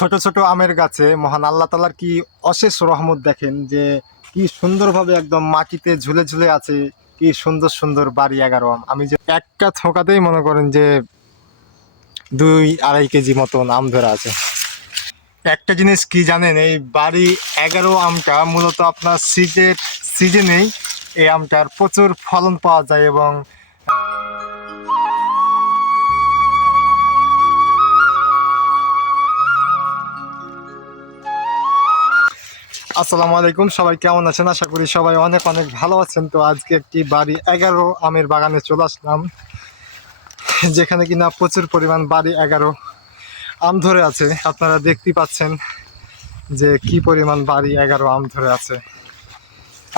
ছোট ছোট আমের গাছে মহান আল্লাহ তাআলার কি অশেষ রহমত দেখেন যে কি সুন্দরভাবে একদম মাটিতে ঝুলে ঝুলে আছে। কি সুন্দর সুন্দর বাড়ি 11 আম, আমি যে একটা থোকাতেই মনে করেন যে 2-2.5 কেজি মতন আম ধরে আছে। একটা জিনিস কি জানেন, এই বাড়ি 11 আমটা মূলত আপনার সিজনেই এই আমটার প্রচুর ফলন পাওয়া যায়। এবং আসসালামু আলাইকুম, সবাই কেমন আছেন? আশা করি সবাই অনেক অনেক ভালো আছেন। তো আজকে একটি বাড়ি 11 আমের বাগানে চলে আসলাম, যেখানে কিনা প্রচুর পরিমাণ বাড়ি 11 আম ধরে আছে। আপনারা দেখতেই পাচ্ছেন যে কি পরিমাণ বাড়ি 11 আম ধরে আছে।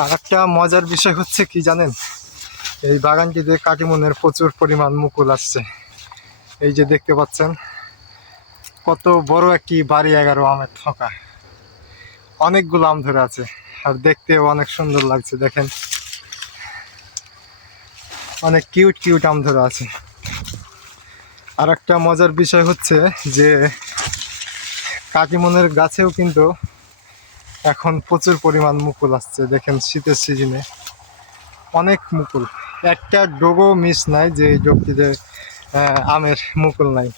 আর একটা মজার বিষয় হচ্ছে কি জানেন, এই বাগানটিতে কাটিমনের প্রচুর পরিমাণ মুকুল আসছে। এই যে দেখতে পাচ্ছেন কত বড় একটি বাড়ি 11 আমের থোকা, অনেকগুলো আম ধরে আছে। আর দেখতেও অনেক সুন্দর লাগছে, দেখেন অনেক কিউট কিউট আম ধরে আছে। আর একটা মজার বিষয় হচ্ছে যে কাটিমনের গাছেও কিন্তু এখন প্রচুর পরিমাণ মুকুল আসছে। দেখেন শীতের সিজনে অনেক মুকুল, একটা ডোগও মিস নাই যে এই ডোগটিতে আমের মুকুল নাই।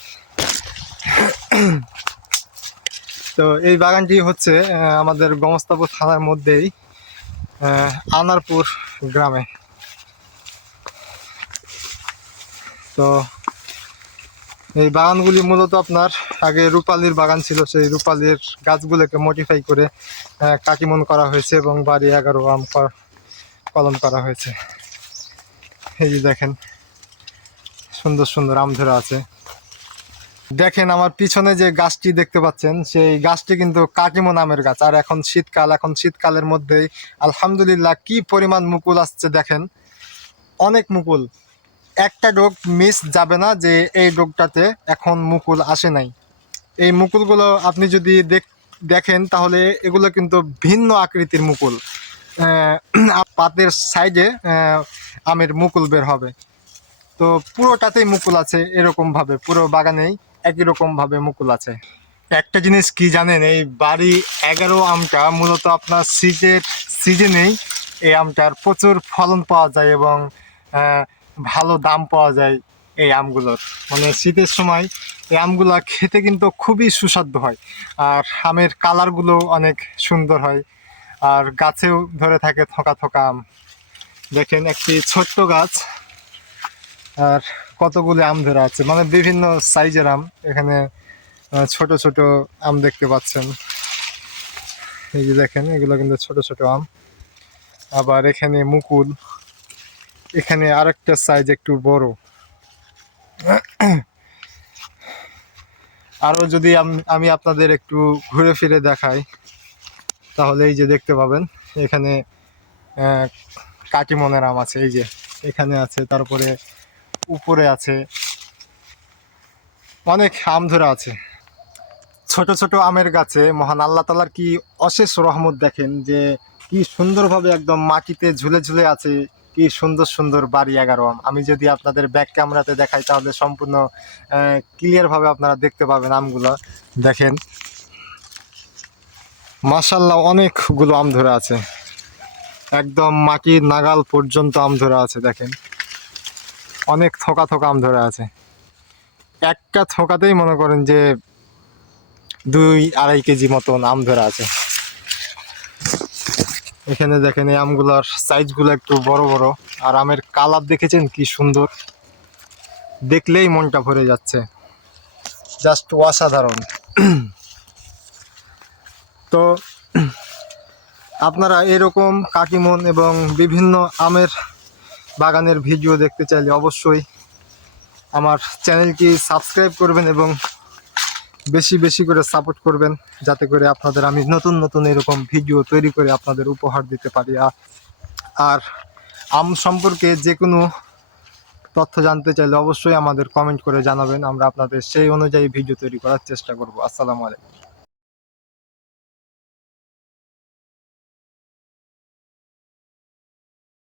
তো এই বাগানটি হচ্ছে আমাদের গমস্তাপুর থানার মধ্যেই আনারপুর গ্রামে। তো এই বাগানগুলি মূলত আপনার আগে রূপালির বাগান ছিল, সেই রূপালির গাছগুলোকে মডিফাই করে কাটিমন করা হয়েছে এবং বাড়ি 11 আম পালন করা হয়েছে। এই যে দেখেন সুন্দর সুন্দর আম ধরে আছে। দেখেন আমার পিছনে যে গাছটি দেখতে পাচ্ছেন, সেই গাছটি কিন্তু কাটিমন আমের গাছ। আর এখন শীতকালের মধ্যেই আলহামদুলিল্লাহ কি পরিমাণ মুকুল আসছে দেখেন, অনেক মুকুল। একটা ডোগ মিস যাবে না যে এই ডোগটাতে এখন মুকুল আসে নাই। এই মুকুলগুলো আপনি যদি দেখেন তাহলে এগুলো কিন্তু ভিন্ন আকৃতির মুকুল। পাতের সাইডে আমের মুকুল বের হবে। তো পুরোটাতেই মুকুল আছে এরকম ভাবে, পুরো বাগানেই একই রকম ভাবে মুকুল আছে। একটা জিনিস কি জানেন, এই বাড়ি 11 আমটা মূলত আপনার সিজনেই এই আমটার প্রচুর ফলন পাওয়া যায় এবং ভালো দাম পাওয়া যায় এই আমগুলোর। মানে শীতের সময় এই আমগুলো খেতে কিন্তু খুবই সুস্বাদু হয়। আর আমের কালারগুলো অনেক সুন্দর হয়। আর গাছেও ধরে থাকে থোকা থোকা আম। দেখেন একটি ছোট্ট গাছ আর কতগুলো আম ধরে আছে, মানে বিভিন্ন সাইজের আম। এখানে ছোট ছোট আম দেখতে পাচ্ছেন, এই যে দেখেন এগুলো কিন্তু ছোট ছোট আম। আবার এখানে মুকুল, এখানে আরেকটা সাইজ একটু বড়। আরো যদি আমি আপনাদের একটু ঘুরে ফিরে দেখাই তাহলে এই যে দেখতে পাবেন এখানে কাটিমনের আম আছে। এই যে এখানে আছে, তারপরে উপরে আছে, অনেক আম ধরে আছে। ছোট ছোট আমের গাছে মহান আল্লাহ তাআলার কি অশেষ রহমত দেখেন যে কি সুন্দরভাবে একদম মাটিতে ঝুলে ঝুলে আছে। কি সুন্দর সুন্দর বাড়ি 11 আম, আমি যদি আপনাদের ব্যাক ক্যামেরাতে দেখাই তাহলে সম্পূর্ণ ক্লিয়ার ভাবে আপনারা দেখতে পাবেন আমগুলো। দেখেন মাশাআল্লাহ অনেকগুলো আম ধরে আছে, একদম মাটির নাগাল পর্যন্ত আম ধরে আছে। দেখেন অনেক থোকা থোকা আম ধরে আছে, একটা থোকাতেই মনে করেন যে 2-2.5 কেজি মতন আম ধরে আছে। এখানে দেখেন এই আমগুলোর সাইজগুলো একটু বড় বড়। আর আমের কালার দেখেছেন কি সুন্দর, দেখলেই মনটা ভরে যাচ্ছে, জাস্ট অসাধারণ। তো আপনারা এরকম কাটিমন এবং বিভিন্ন আমের বাগানের ভিডিও দেখতে চাইলে অবশ্যই আমার চ্যানেলটি সাবস্ক্রাইব করবেন এবং বেশি বেশি করে সাপোর্ট করবেন, যাতে করে আপনাদের আমি নতুন নতুন এরকম ভিডিও তৈরি করে আপনাদের উপহার দিতে পারি। আর আম সম্পর্কে যে কোনো তথ্য জানতে চাইলে অবশ্যই আমাদের কমেন্ট করে জানাবেন, আমরা আপনাদের সেই অনুযায়ী ভিডিও তৈরি করার চেষ্টা করব। আসসালামু আলাইকুম।